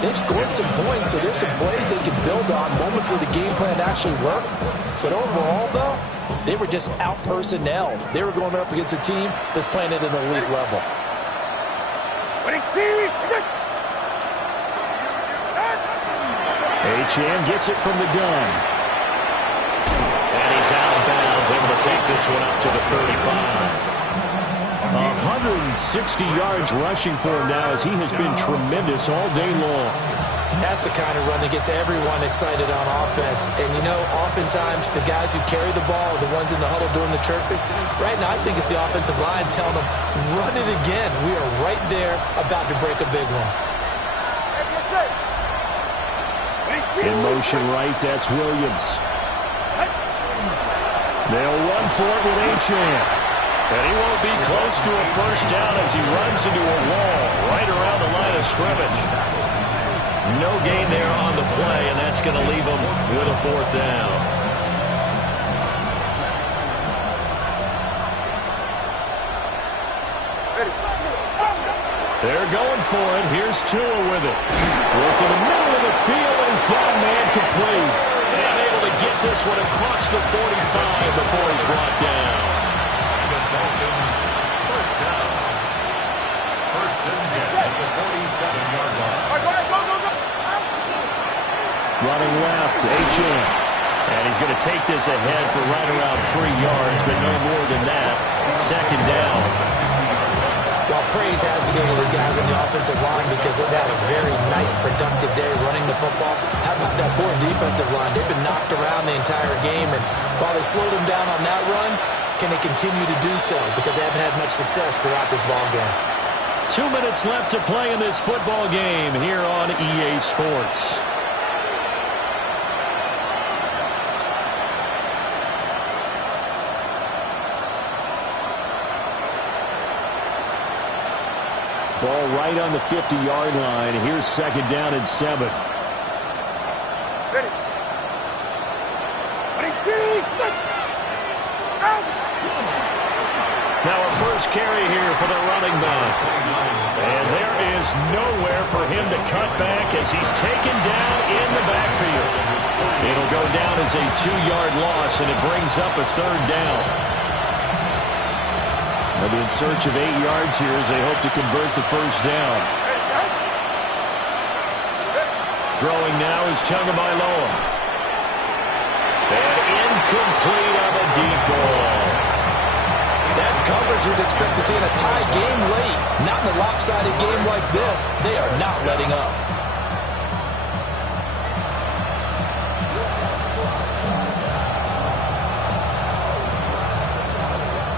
they've scored some points, so there's some plays they can build on, moments where the game plan actually worked. But overall, though, they were just out-personnel. They were going up against a team that's playing at an elite level. Achane gets it from the gun. And he's out of bounds, able to take this one up to the 35. 160 yards rushing for him now as he has been tremendous all day long. And that's the kind of run that gets everyone excited on offense. And, you know, oftentimes the guys who carry the ball are the ones in the huddle doing the chirping. Right now, I think it's the offensive line telling them, run it again. We are right there about to break a big one. In motion right, that's Williams. They'll run for it with Achane. And he won't be close to a first down as he runs into a wall right around the line of scrimmage. No gain there on the play, and that's going to leave him with a fourth down. They're going for it. Here's Tua with it. Look in the middle of the field, and he's got a man complete. And able to get this one across the 45 before he's brought down. The Dolphins, first down. First and 10 at the 47-yard line. Running left, Achane. And he's going to take this ahead for right around 3 yards, but no more than that. Second down. Well, praise has to go to the guys on the offensive line because they've had a very nice, productive day running the football. How about that poor defensive line? They've been knocked around the entire game, and while they slowed them down on that run, can they continue to do so? Because they haven't had much success throughout this ball game. 2 minutes left to play in this football game here on EA Sports. Ball right on the 50-yard line. Here's second down and 7. Ready. Now a first carry here for the running back. And there is nowhere for him to cut back as he's taken down in the backfield. It'll go down as a 2-yard loss, and it brings up a third down. They'll be in search of 8 yards here as they hope to convert the first down. Throwing now is Tagovailoa. And incomplete on a deep ball. That's coverage you'd expect to see in a tie game late. Not in a lopsided game like this. They are not letting up.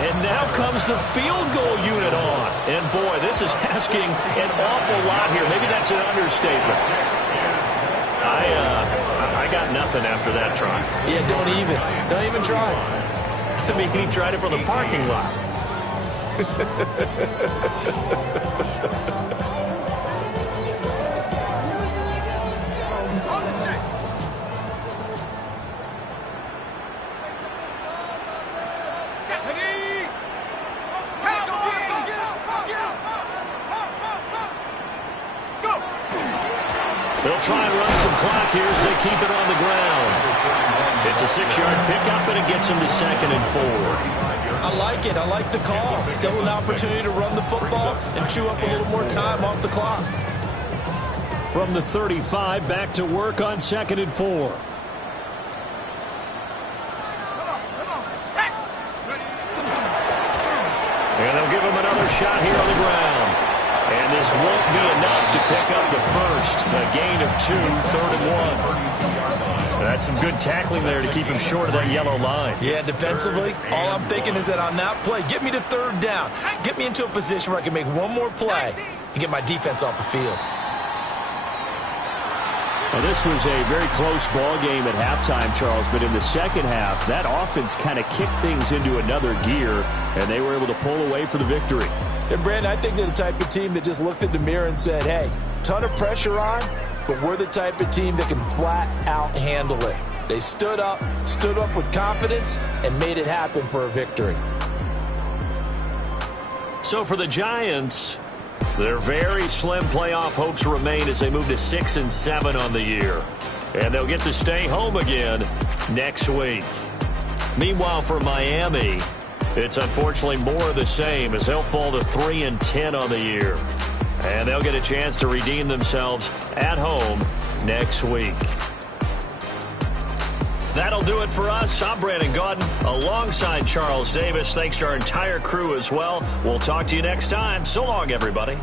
And now comes the field goal unit on. And, boy, this is asking an awful lot here. Maybe that's an understatement. I got nothing after that try. Yeah, don't even try. I mean, he tried it from the parking lot. They'll try and run some clock here as they keep it on the ground. It's a 6-yard pickup, and it gets them to 2nd and 4. I like it. I like the call. Still an opportunity to run the football and chew up a little more time off the clock. From the 35, back to work on 2nd and 4. And they'll give him another shot here on the ground. And this won't be enough to pick up the first. A gain of 2, 3rd and 1. That's some good tackling there to keep him short of that yellow line. Yeah, defensively, all I'm thinking is that on that play, get me to 3rd down. Get me into a position where I can make one more play and get my defense off the field. Well, this was a very close ball game at halftime, Charles, but in the second half, that offense kind of kicked things into another gear, and they were able to pull away for the victory. And, Brandon, I think they're the type of team that just looked in the mirror and said, hey, ton of pressure on, but we're the type of team that can flat out handle it. They stood up with confidence, and made it happen for a victory. So for the Giants, their very slim playoff hopes remain as they move to 6 and 7 on the year. And they'll get to stay home again next week. Meanwhile, for Miami, it's unfortunately more of the same as they'll fall to 3 and 10 on the year. And they'll get a chance to redeem themselves at home next week. That'll do it for us. I'm Brandon Gaudin alongside Charles Davis. Thanks to our entire crew as well. We'll talk to you next time. So long, everybody.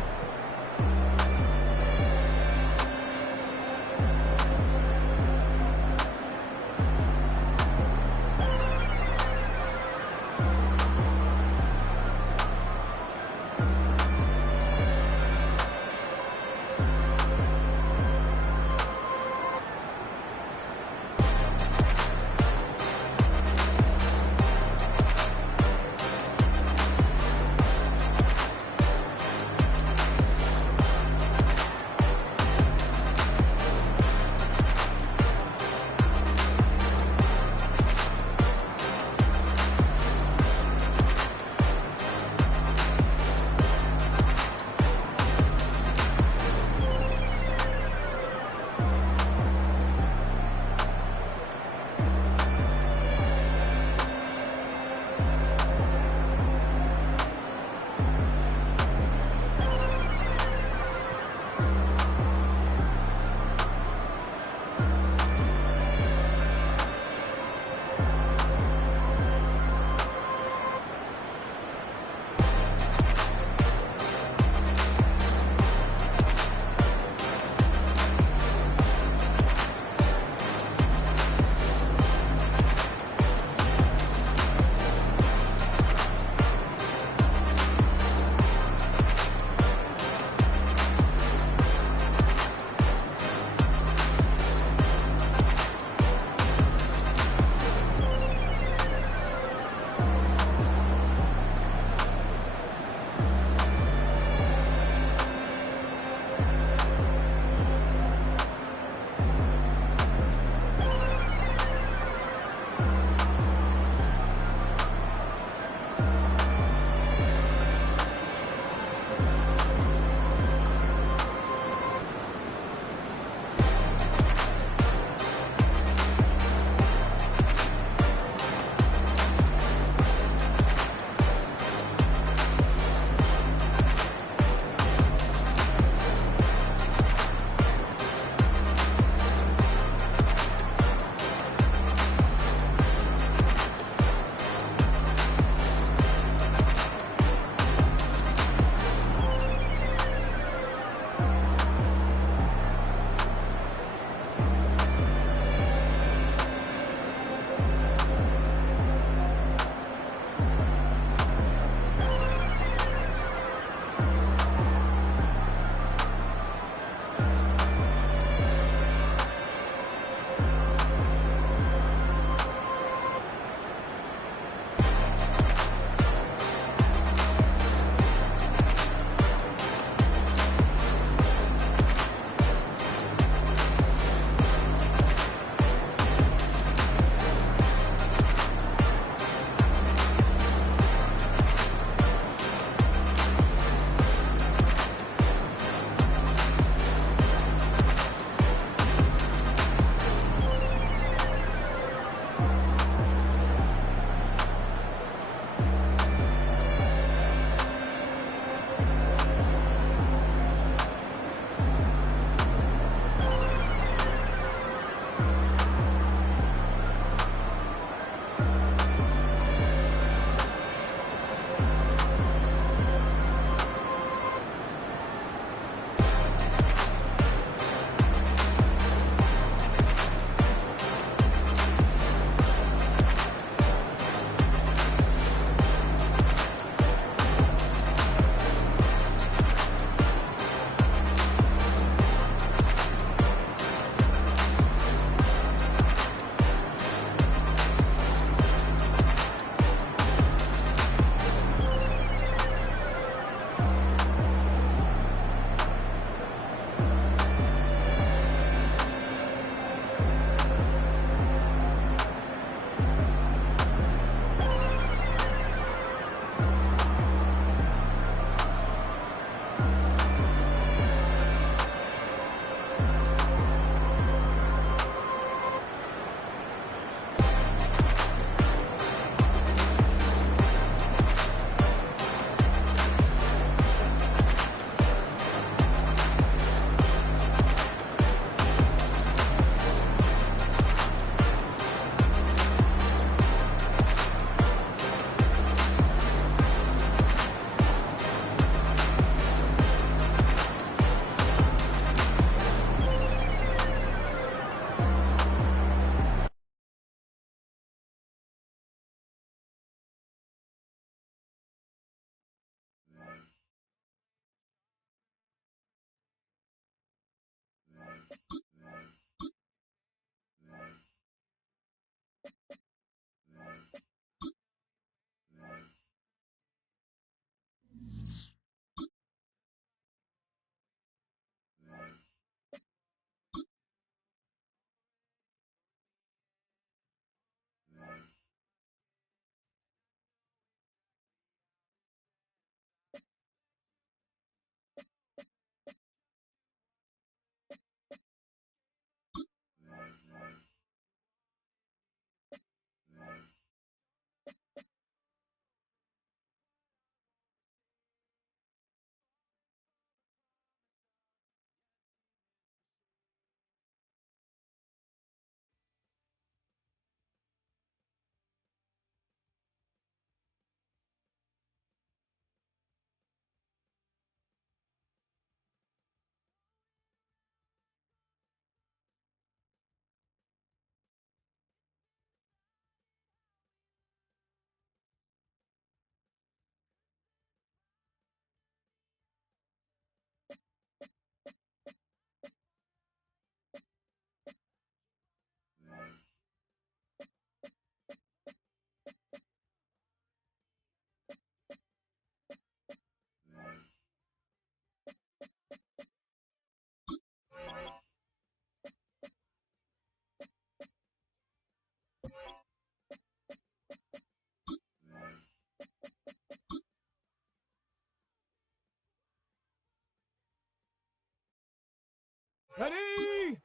Ready?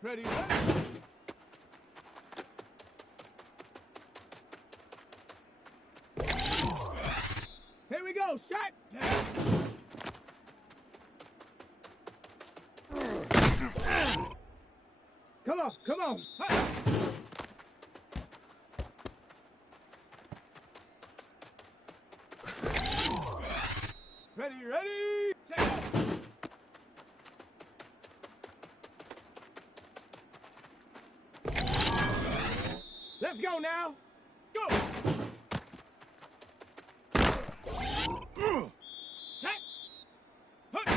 Ready, ready. Here we go, shot. Come on, come on. Ready, ready. Take off. Let's go now. Go. Set. Hut.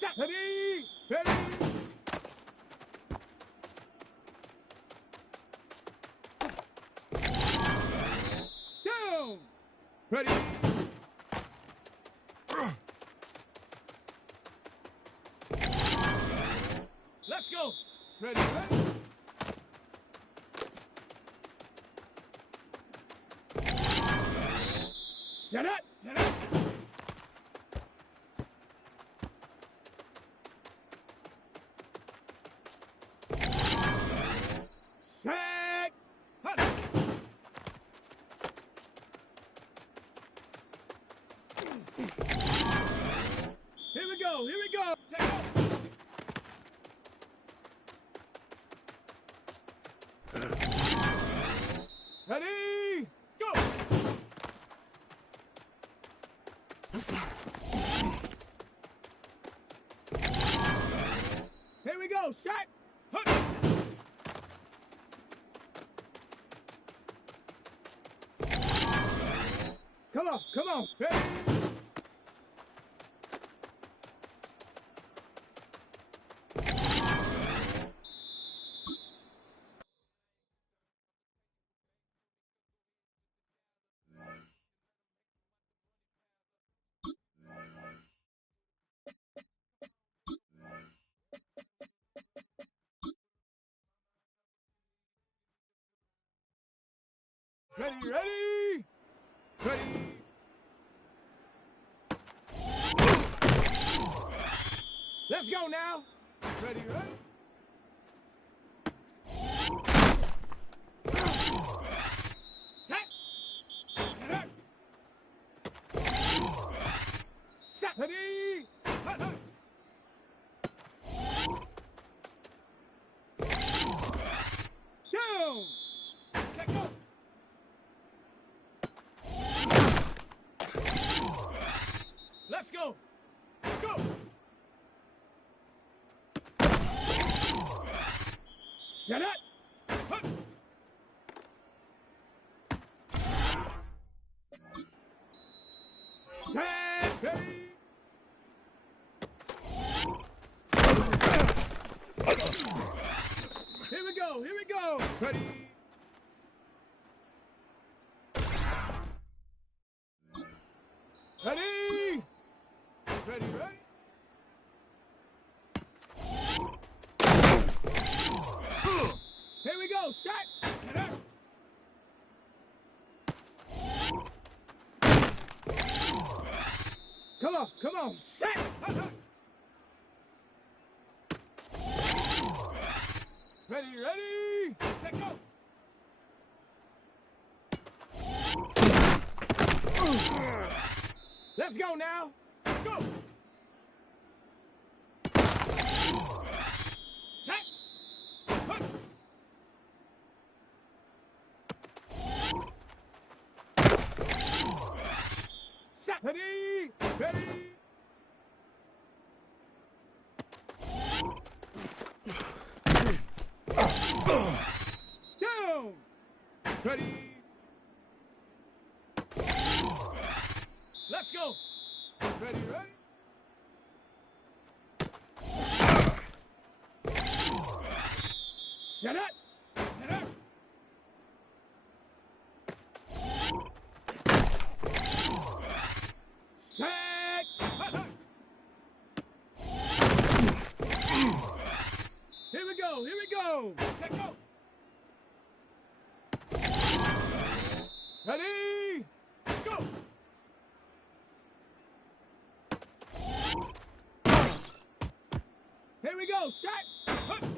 Set. Ready. Ready. Down. Ready. Let's go. Ready, ready. Set it. Set it. Set. Hut. Here we go. Here we go. Take off. Ready, go! Here we go, shot! Hut. Come on, come on! Ready? Ready, ready! Ready! Let's go now! Ready, ready? Set! Set! Set! Ready! Hut, hut. Down! Let go! Let's go! Go! Set it! Hut. Set. Ready. Here we go. Here we go. Ready. Ready. Ready. Ready. Here we go. Set. Come on. Come on. Set. Ready. Ready. Let go. Let's go now. Go. Set. Ready. Ready. Down. Ready. Let's go. Ready, ready. Set up. Set up. Set. Here we go. Here we go. Let's go. Ready. Go. Here we go. Set.